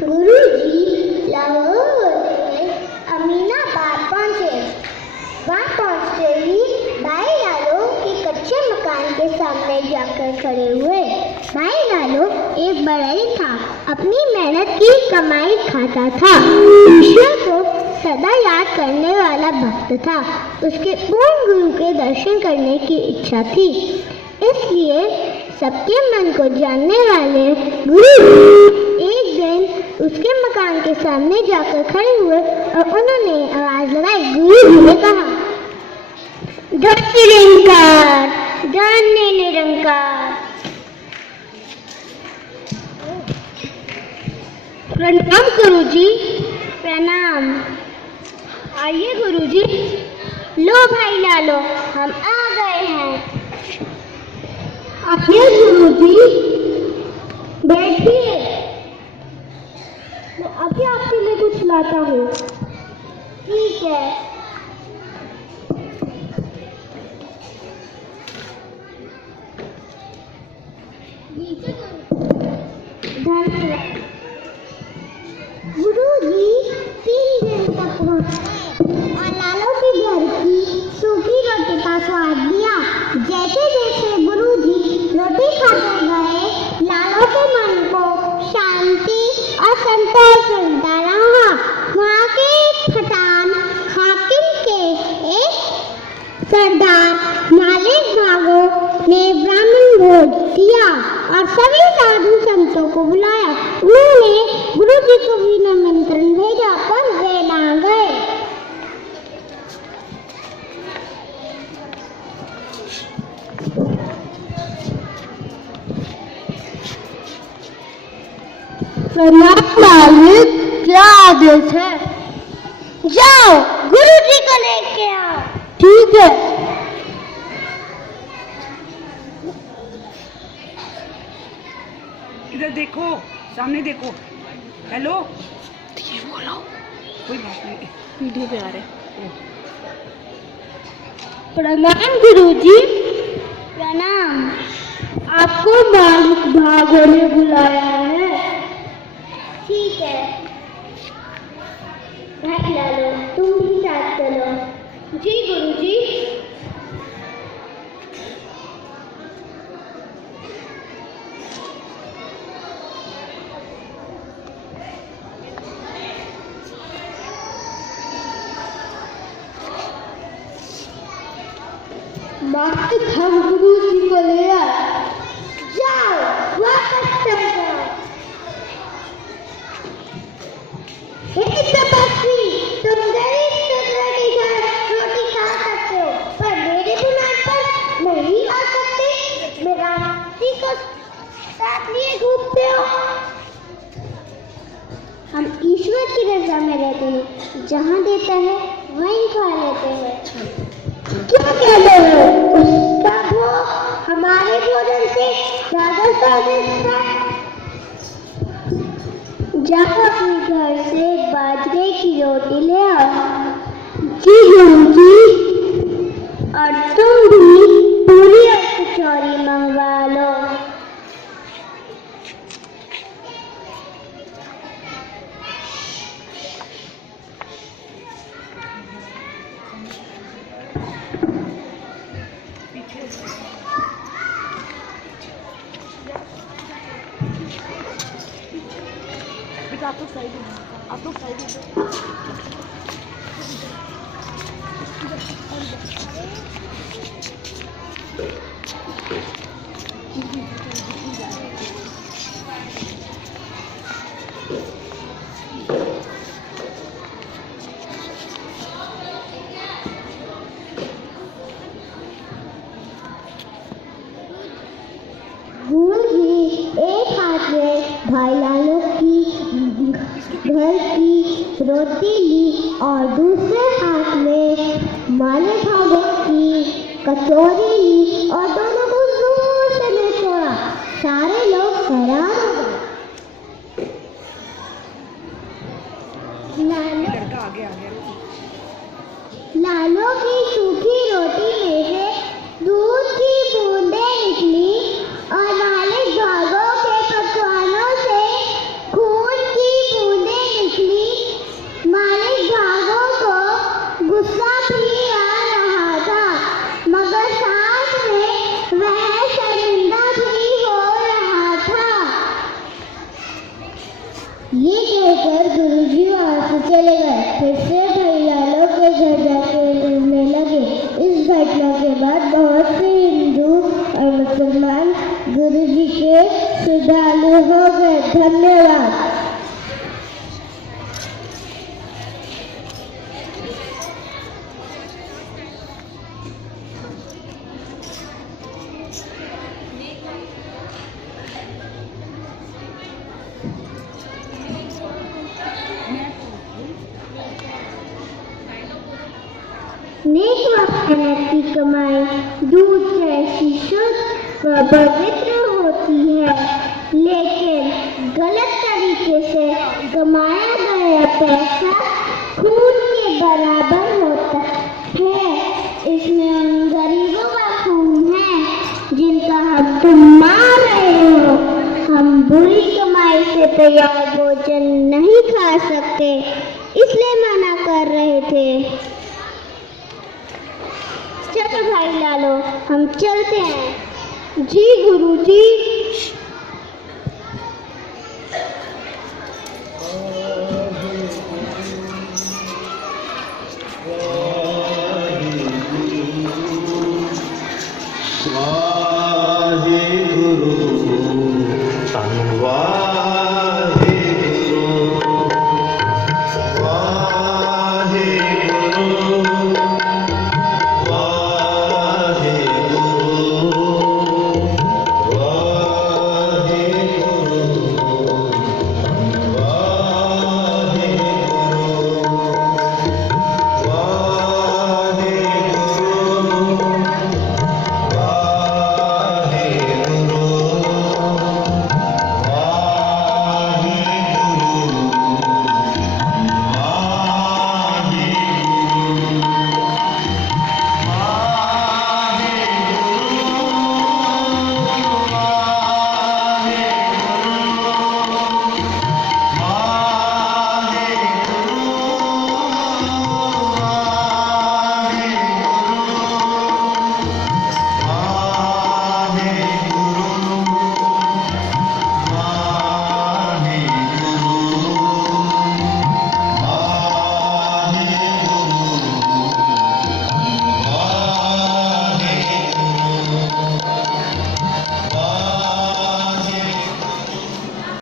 गुरुजी लाहौर से अमीनाबाद पहुंचे। वहां पहुंचते ही भाई लालो के कच्चे मकान के सामने जाकर खड़े हुए। भाई लालो एक बढ़ई था, अपनी मेहनत की कमाई खाता था, ईश्वर को सदा याद करने वाला भक्त था। उसके पूर्ण गुरु के दर्शन करने की इच्छा थी, इसलिए सबके मन को जानने वाले गुरु एक दिन उसके मकान के सामने जाकर खड़े हुए और उन्होंने आवाज लगाई। गुरु जी ने कहा, धरती निरंकार, जानने निरंकार। प्रणाम गुरुजी। प्रणाम। आइए गुरुजी। लो भाई लालो, हम आ गए हैं। आइए गुरुजी, बैठिए। मैं अभी आपके लिए कुछ लाता हूँ। ठीक है। धन्यवाद। गुरुजी 3 दिन तक और लालो के घर की सूखी रोटी का स्वाद लिया। जैसे जैसे गुरुजी रोटी खाते गए, लालो के मन को शांति और संतोष मिलता रहा। वहाँ के खटान हाकिम के एक सरदार मालिक भागो ने ब्राह्मण भोज दिया और सभी साधु संतों को बुलाया। उन्होंने गुरुजी को भी निमंत्रण भेजा, पर वे ना गए। प्रणाम मालिक, क्या आदेश है? जाओ गुरुजी को लेके आओ। ठीक है। इधर देखो, सामने देखो। हेलो, ये बोलो। कोई बात नहीं, वीडियो पे आ रहे। प्रणाम गुरुजी। प्रणाम। आपको मालिक भागो ने बुलाया है। ठीक है। भाई लालो, तुम भी साथ चलो। जी गुरुजी। मालिक हम गुरुजी को ले आए। जाओ वापस चले जाओ। हे तपस्वी, तुम गरीब चंद्र के घर रोटी खा सकते हो, पर मेरे बुलाने पर नहीं आ सकते। मेरा रात्रि को साथ लिए घूमते हो। हम ईश्वर की रजा में रहते हैं, जहाँ देता है वहीं खा लेते हैं। क्या कह रहे हो? उसका भोग हमारे भोजन से ज्यादा स्वादिष्ट है। जाओ अपने घर से बाजरे की रोटी ले आओ। जी गुरुजी। और तुम भी पूरी और कचौरी मंगवा लो। आप लोग साइड हो, आप लोग साइड हो। गुरुजी एक हाथ में भाई लालो की घर की रोटी ली और दूसरे हाथ में मालिक भागो की कचौरी ली और दोनों को जोर से ले छोड़ा। सारे लोग हैरान हो गए। लालो की सूखी रोटी में से दूध की बूंदें निकली फिर से भैया लोग के घर जाके लड़ने लगे। इस घटना के बाद बहुत से हिंदू और मुसलमान गुरु जी के श्रद्धालु हो गए। धन्यवाद। नेक व मेहनत की कमाई दूध जैसी शुद्ध व पवित्र होती है, लेकिन गलत तरीके से कमाया गया पैसा खून के बराबर होता है। इसमें उन गरीबों का खून है जिनका हम तुम मार रहे हो। हम बुरी कमाई से तैयार भोजन नहीं खा सकते, इसलिए मना कर रहे थे। चलो भाई लालो, हम चलते हैं। जी गुरुजी।